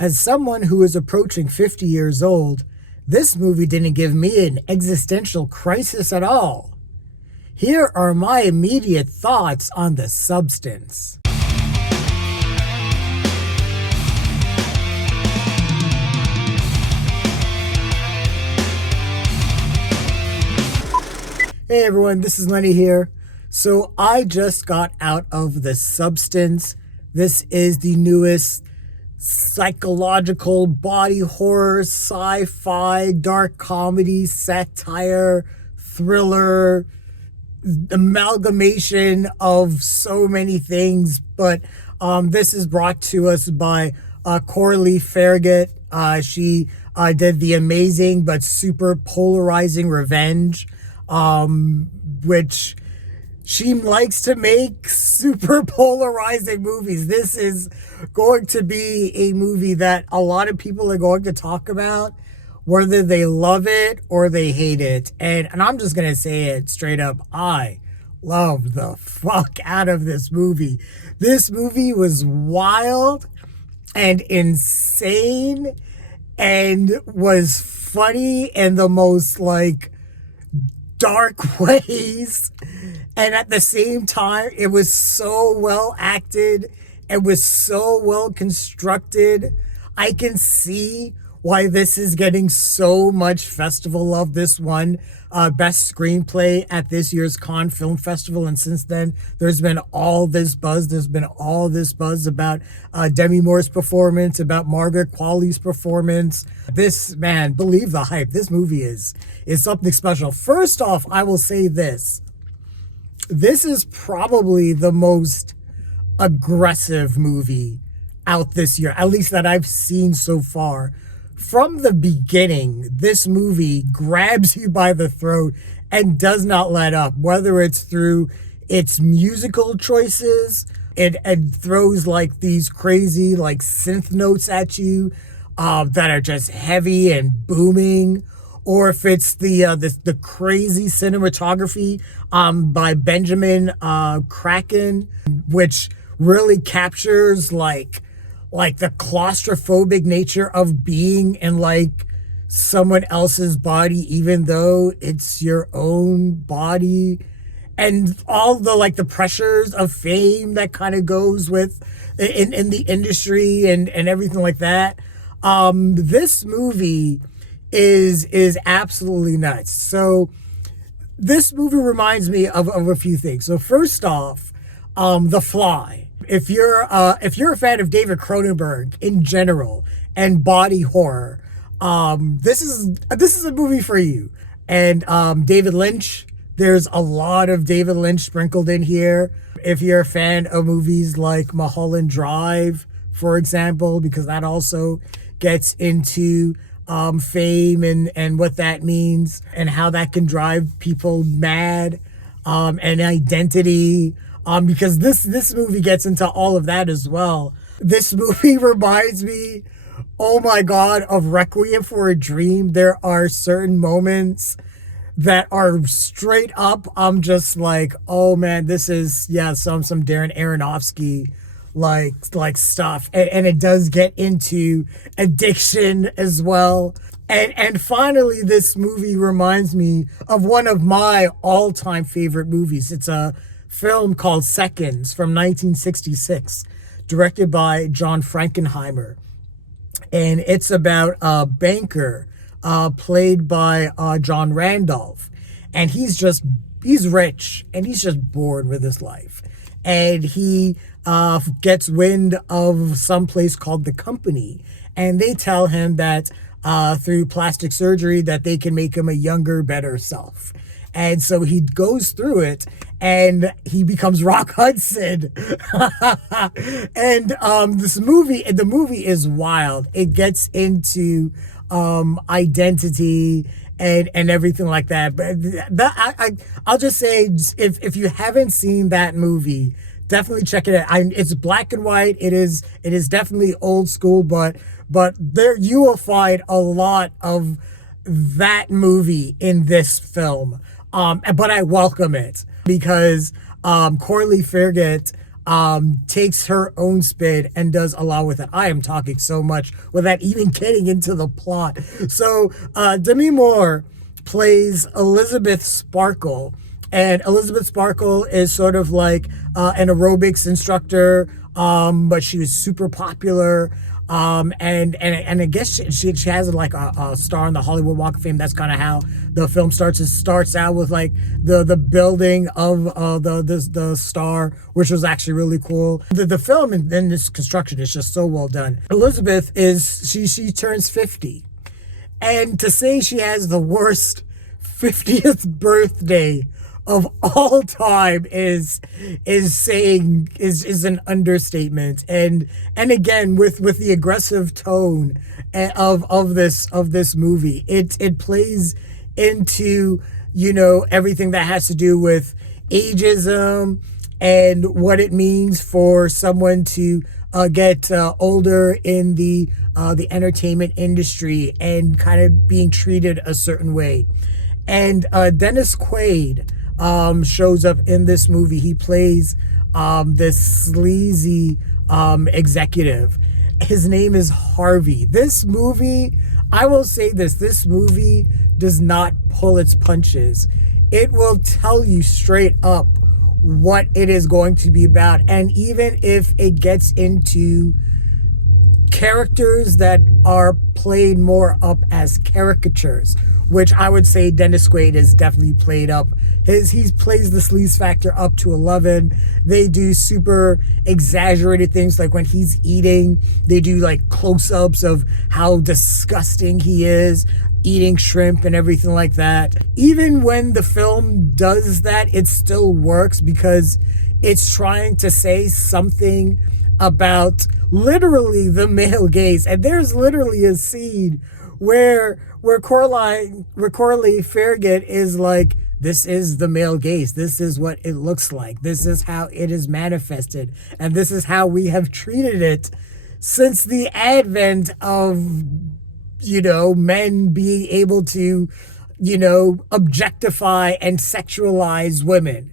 As someone who is approaching 50 years old, this movie didn't give me an existential crisis at all. Here are my immediate thoughts on the substance. Hey everyone, this is Lenny here. So I just got out of The Substance. This is the newest psychological body horror, sci-fi, dark comedy, satire, thriller, amalgamation of so many things. But this is brought to us by Coralie Fargeat. She did the amazing but super polarizing Revenge, which she likes to make super polarizing movies. This is going to be a movie that a lot of people are going to talk about, whether they love it or they hate it. And I'm just going to say it straight up. I loved the fuck out of this movie. This movie was wild and insane and was funny in the most dark ways, and at the same time it was so well acted, it was so well constructed. I can see why this is getting so much festival love. This won best screenplay at this year's Cannes Film Festival, and since then there's been all this buzz about Demi Moore's performance, about Margaret Qualley's performance. This, man, believe the hype. This movie is something special. First off, I will say this is probably the most aggressive movie out this year, at least that I've seen so far. From the beginning, this movie grabs you by the throat and does not let up, whether it's through its musical choices. It throws these crazy synth notes at you that are just heavy and booming, or if it's the crazy cinematography by Benjamin Kraken, which really captures the claustrophobic nature of being in someone else's body, even though it's your own body, and all the pressures of fame that kind of goes with in the industry and everything like that. This movie is absolutely nuts. So this movie reminds me of a few things. So first off, The Fly. If you're a fan of David Cronenberg in general and body horror, this is a movie for you. And David Lynch, there's a lot of David Lynch sprinkled in here. If you're a fan of movies like Mulholland Drive, for example, because that also gets into fame and what that means and how that can drive people mad, and identity. Because this movie gets into all of that as well. This movie reminds me, oh my God, of Requiem for a Dream. There are certain moments that are straight up, I'm just oh man, this is, some Darren Aronofsky stuff. And it does get into addiction as well. And finally, this movie reminds me of one of my all-time favorite movies. It's a film called Seconds from 1966, directed by John Frankenheimer. And it's about a banker played by John Randolph. And he's rich and he's just bored with his life. And he gets wind of some place called The Company. And they tell him that through plastic surgery that they can make him a younger, better self. And so he goes through it and he becomes Rock Hudson. And the movie is wild. It gets into identity and everything like that. But I'll just say, if you haven't seen that movie, definitely check it out. It's black and white. It is definitely old school, but there you will find a lot of that movie in this film. But I welcome it because Coralie Fargeat takes her own spin and does a lot with it. I am talking so much without even getting into the plot. So Demi Moore plays Elizabeth Sparkle, and Elizabeth Sparkle is sort of like an aerobics instructor, but she was super popular. And I guess she has like a star on the Hollywood Walk of Fame. That's kind of how the film starts. It starts out with like the building of the star, which was actually really cool. The film and this construction is just so well done. Elizabeth is she turns 50, and to say she has the worst 50th birthday of all time is an understatement. And again, with the aggressive tone of this movie, it plays into, you know, everything that has to do with ageism and what it means for someone to get older in the entertainment industry and kind of being treated a certain way. And Dennis Quaid shows up in this movie. He plays this sleazy executive. His name is Harvey. This movie, I will say this movie does not pull its punches. It will tell you straight up what it is going to be about. And even if it gets into characters that are played more up as caricatures, which I would say Dennis Quaid has definitely played up. He plays the sleaze factor up to 11. They do super exaggerated things, like when he's eating, they do like close-ups of how disgusting he is, eating shrimp and everything like that. Even when the film does that, it still works because it's trying to say something about literally the male gaze. And there's literally a scene where Coralie Fargeat is like, this is the male gaze. This is what it looks like. This is how it is manifested. And this is how we have treated it since the advent of, you know, men being able to, you know, objectify and sexualize women.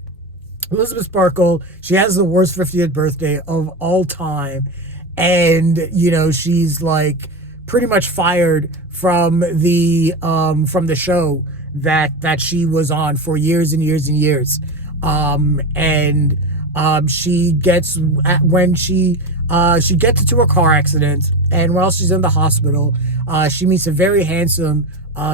Elizabeth Sparkle, she has the worst 50th birthday of all time. And, you know, she's like pretty much fired from the show that she was on for years and years and years. She gets into a car accident, and while she's in the hospital, she meets a very handsome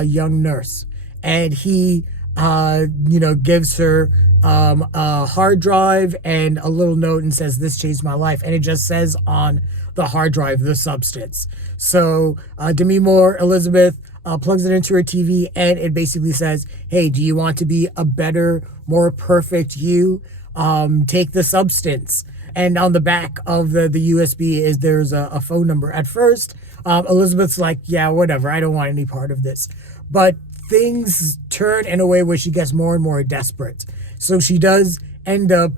young nurse, and he gives her a hard drive and a little note and says, "This changed my life," and it just says on the hard drive the substance. So Demi Moore, Elizabeth, plugs it into her TV, and it basically says, "Hey, do you want to be a better, more perfect you? Take the substance." And on the back of the USB there's a phone number. At first, Elizabeth's like, "Yeah, whatever. I don't want any part of this." But things turn in a way where she gets more and more desperate. So she does end up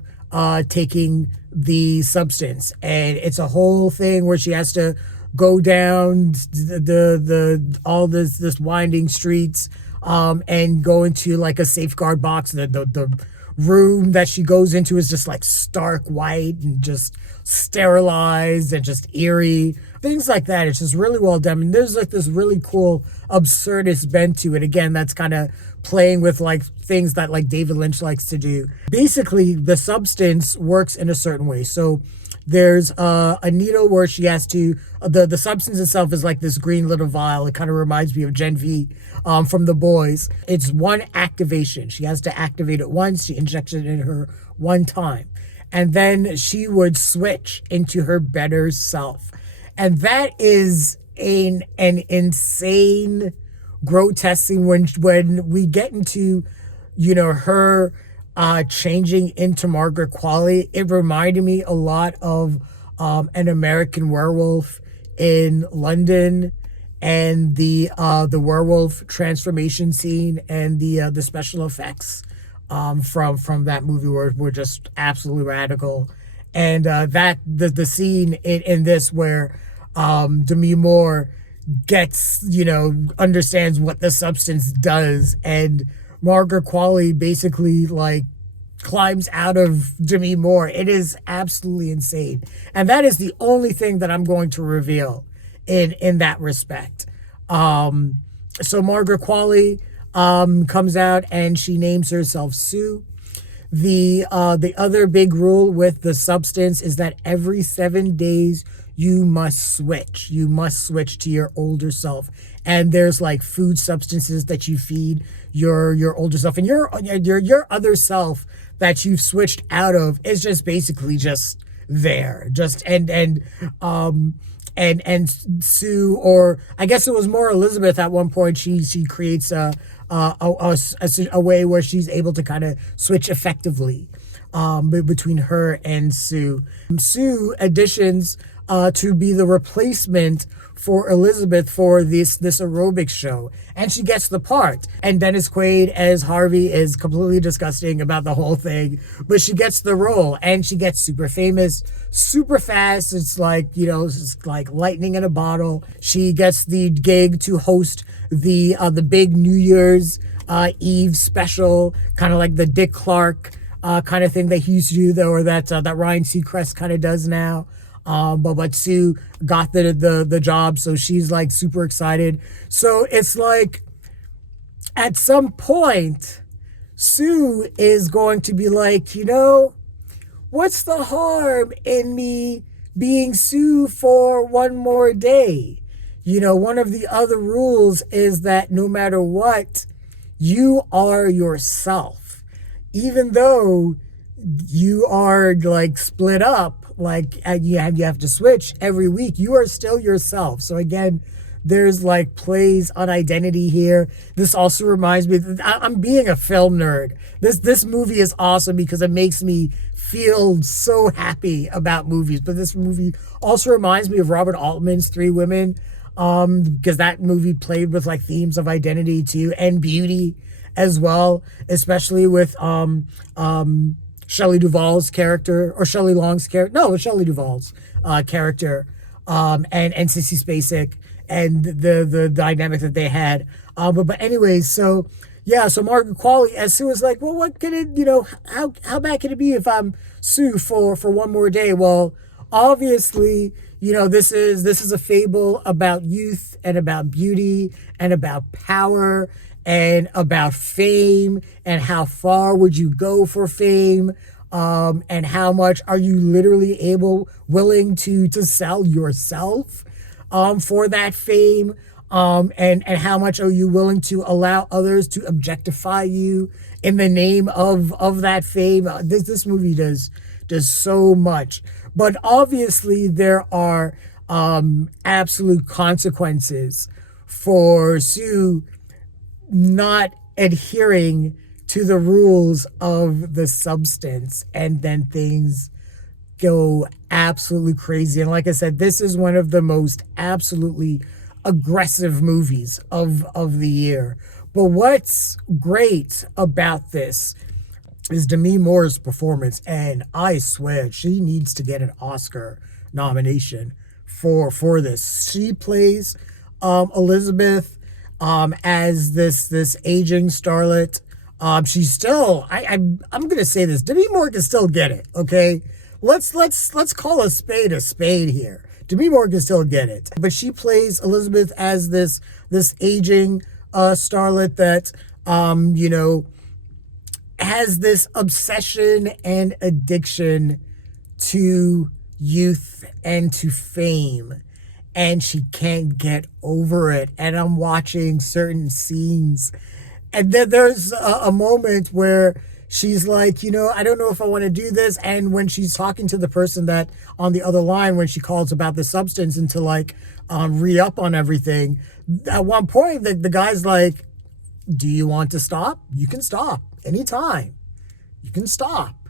taking the substance, and it's a whole thing where she has to go down all this winding streets, and go into like a safeguard box. The room that she goes into is just like stark white and just sterilized and just eerie, things like that. It's just really well done, and there's like this really cool absurdist bent to it. Again, that's kind of playing with like things that like David Lynch likes to do. Basically, the substance works in a certain way. So there's a needle where she has to, the substance itself is like this green little vial. It kind of reminds me of Gen V from The Boys. It's one activation. She has to activate it once. She injects it in her one time, and then she would switch into her better self. And that is an insane, grotesque thing when we get into, you know, her changing into Margaret Qualley. It reminded me a lot of An American Werewolf in London, and the werewolf transformation scene and the special effects from that movie were just absolutely radical. And that the scene in this where Demi Moore gets, you know, understands what the substance does, and Margaret Qualley basically like climbs out of Demi Moore. It is absolutely insane. And that is the only thing that I'm going to reveal in that respect. So Margaret Qualley comes out and she names herself Sue. The other big rule with the substance is that every 7 days you must switch. You must switch to your older self. And there's like food substances that you feed your older self, and your other self that you've switched out of is just basically just there. Just and Sue, or I guess it was more Elizabeth at one point. She creates a way where she's able to kind of switch effectively between her and Sue. Sue auditions to be the replacement for Elizabeth for this aerobics show, and she gets the part. And Dennis Quaid as Harvey is completely disgusting about the whole thing, but she gets the role, and she gets super famous super fast. It's like, it's like lightning in a bottle. She gets the gig to host the big New Year's Eve special, kind of like the Dick Clark kind of thing that he used to do, though, or that Ryan Seacrest kind of does now. But Sue got the job, so she's like super excited. So it's like at some point, Sue is going to be like, what's the harm in me being Sue for one more day? One of the other rules is that no matter what, you are yourself. Even though you are like split up, like you have to switch every week, you are still yourself. So again, there's like plays on identity here. This also reminds me, I'm being a film nerd. This movie is awesome because it makes me feel so happy about movies. But this movie also reminds me of Robert Altman's Three Women, because that movie played with like themes of identity too, and beauty as well, especially with Shelley Duvall's character, or Shelley Long's character. No, it was Shelley Duvall's character, and Sissy Spacek, and the dynamic that they had. But anyways, so Margaret Qualley as Sue was like, well, what can it, how bad can it be if I'm Sue for one more day? Well, obviously, this is a fable about youth and about beauty and about power and about fame, and how far would you go for fame, and how much are you literally willing to sell yourself for that fame, and how much are you willing to allow others to objectify you in the name of that fame. This movie does so much, but obviously there are absolute consequences for Sue not adhering to the rules of the substance, and then things go absolutely crazy. And like I said, this is one of the most absolutely aggressive movies of the year. But what's great about this is Demi Moore's performance, and I swear she needs to get an Oscar nomination for this. She plays Elizabeth as this aging starlet. She's still, I'm gonna say this, Demi Moore can still get it, okay? Let's call a spade here. Demi Moore can still get it. But she plays Elizabeth as this aging starlet that has this obsession and addiction to youth and to fame, and she can't get over it. And I'm watching certain scenes, and then there's a moment where she's like, I don't know if I want to do this. And when she's talking to the person that on the other line, when she calls about the substance and to like re-up on everything, at one point the guy's like, do you want to stop? You can stop anytime. You can stop.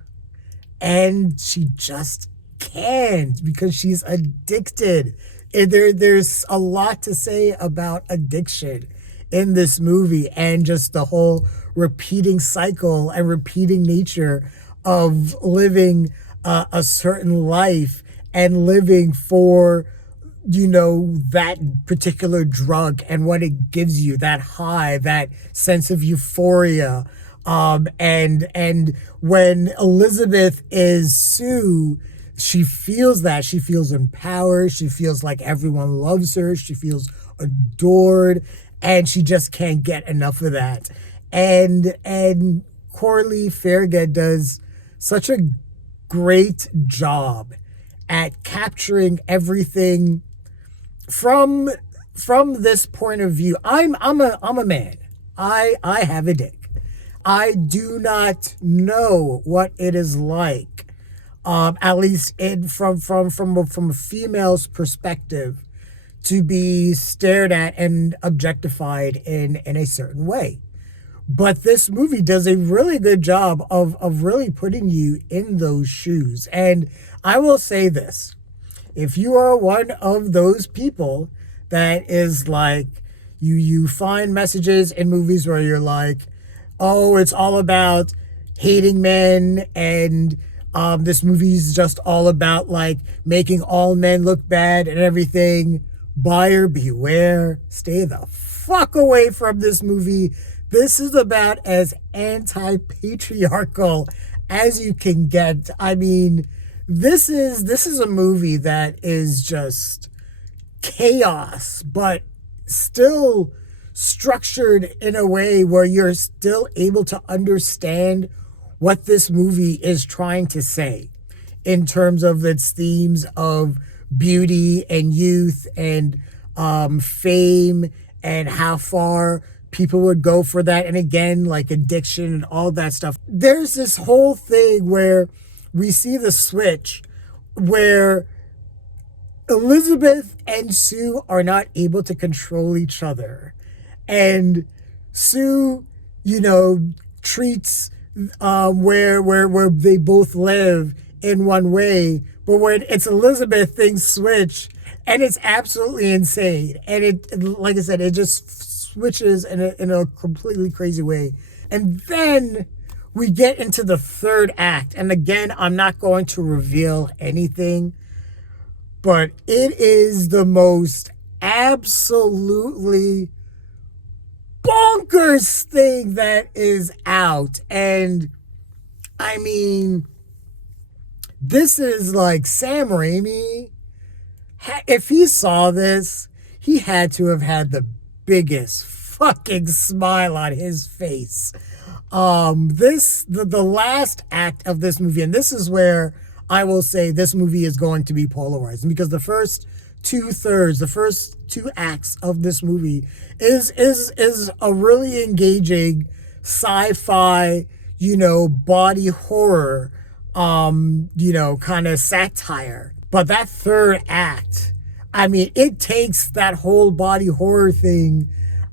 And she just can't, because she's addicted. There's a lot to say about addiction in this movie, and just the whole repeating cycle and repeating nature of living a certain life and living for that particular drug and what it gives you, that high, that sense of euphoria, And when Elizabeth is Sue, she feels that. She feels empowered. She feels like everyone loves her. She feels adored, and she just can't get enough of that. And Coralie Fargeat does such a great job at capturing everything from this point of view. I'm a man. I have a dick. I do not know what it is like, at least from a female's perspective, to be stared at and objectified in a certain way. But this movie does a really good job of really putting you in those shoes. And I will say this: if you are one of those people that is like, you find messages in movies where you're like, oh, it's all about hating men, and this movie's just all about like making all men look bad and everything, buyer beware. Stay the fuck away from this movie. This is about as anti-patriarchal as you can get. I mean, this is a movie that is just chaos, but still structured in a way where you're still able to understand what this movie is trying to say in terms of its themes of beauty and youth and fame, and how far people would go for that, and again, like addiction and all that stuff. There's this whole thing where we see the switch where Elizabeth and Sue are not able to control each other, and Sue, treats where they both live in one way, but when it's Elizabeth, things switch, and it's absolutely insane. And it, like I said, it just switches in a completely crazy way. And then we get into the third act, and again, I'm not going to reveal anything, but it is the most absolutely bonkers thing that is out. And I mean, this is like Sam Raimi. If he saw this, he had to have had the biggest fucking smile on his face. The last act of this movie, and this is where I will say this movie is going to be polarizing, because the first the first two acts of this movie is a really engaging sci-fi, body horror, kind of satire. But that third act, I mean, it takes that whole body horror thing,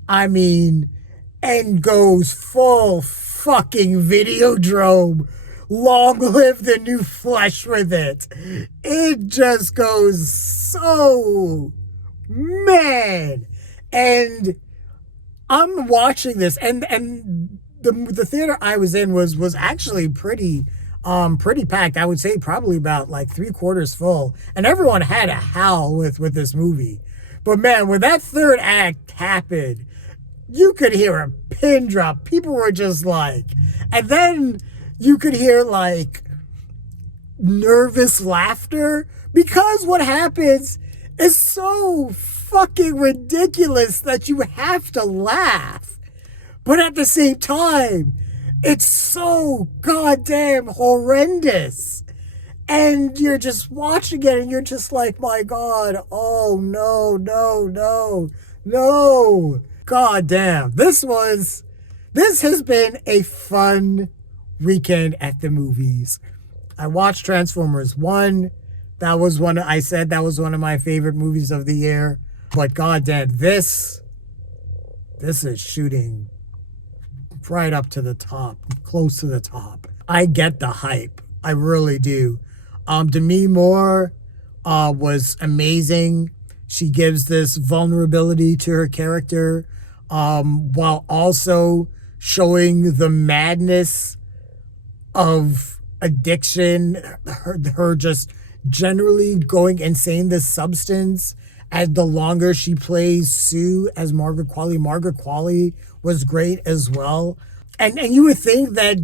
and goes full fucking Videodrome. Long live the new flesh with it. It just goes so, man. And I'm watching this, and the theater I was in was actually pretty packed. I would say probably about like 3/4 full, and everyone had a howl with this movie. But man, when that third act happened, you could hear a pin drop. People were just like, and then you could hear like nervous laughter, because what happens is so fucking ridiculous that you have to laugh. But at the same time, it's so goddamn horrendous. And you're just watching it and you're just like, my God, oh no, no, no, no. God damn. This has been a fun weekend at the movies. I watched Transformers 1. That was one of my favorite movies of the year. But goddamn, this is shooting right up to the top, close to the top. I get the hype. I really do. Demi Moore was amazing. She gives this vulnerability to her character, while also showing the madness of addiction, her just generally going insane, this substance, as the longer she plays Sue as Margaret Qualley. Margaret Qualley was great as well. And you would think that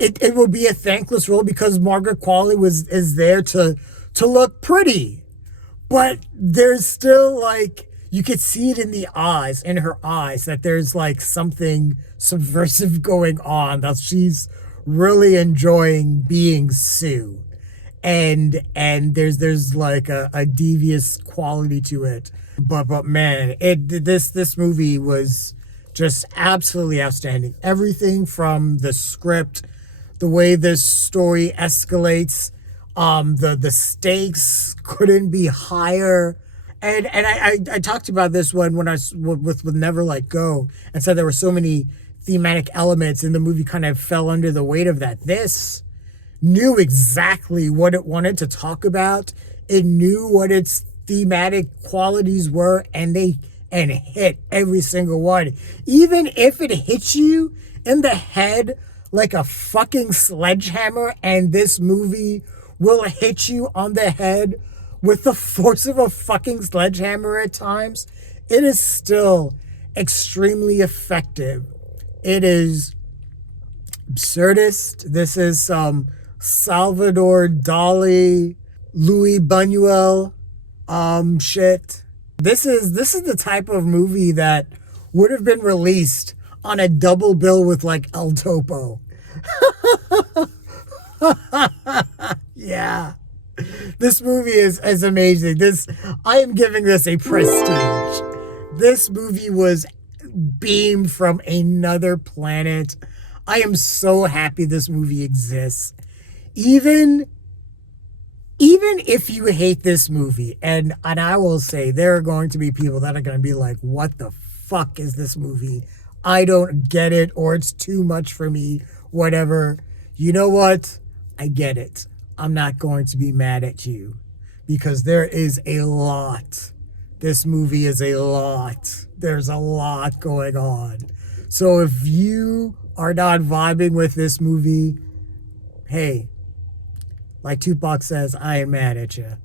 it will be a thankless role because Margaret Qualley is there to look pretty. But there's still like, you could see it in her eyes, that there's like something subversive going on, that she's really enjoying being Sue. And there's like a devious quality to it. But man, this movie was just absolutely outstanding. Everything from the script, the way this story escalates, the stakes couldn't be higher. And I talked about this one when I was with Never Let Go, and said there were so many thematic elements, and the movie kind of fell under the weight of that. This knew exactly what it wanted to talk about. It knew what its thematic qualities were, and hit every single one. Even if it hits you in the head like a fucking sledgehammer, and this movie will hit you on the head with the force of a fucking sledgehammer at times, it is still extremely effective. It is absurdist. This is some Salvador Dali, Louis Buñuel shit. This is the type of movie that would have been released on a double bill with like El Topo. Yeah. This movie is amazing. I am giving this a prestige. This movie was beamed from another planet. I am so happy this movie exists. Even if you hate this movie, and I will say there are going to be people that are going to be like, what the fuck is this movie? I don't get it, or it's too much for me, whatever. You know what? I get it. I'm not going to be mad at you, because there is a lot. This movie is a lot. There's a lot going on. So if you are not vibing with this movie, hey, like Tupac says, I ain't mad at you.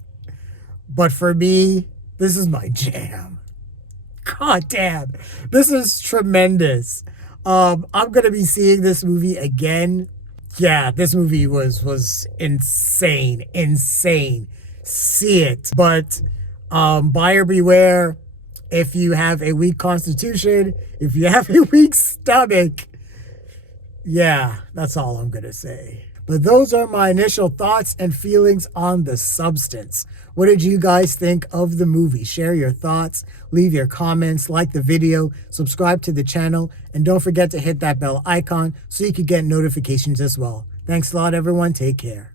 But for me, this is my jam. God damn, this is tremendous. I'm going to be seeing this movie again. Yeah, this movie was insane. See it. But buyer beware. If you have a weak constitution, if you have a weak stomach, yeah, that's all I'm going to say. But those are my initial thoughts and feelings on the substance. What did you guys think of the movie? Share your thoughts, leave your comments, like the video, subscribe to the channel, and don't forget to hit that bell icon so you can get notifications as well. Thanks a lot, everyone. Take care.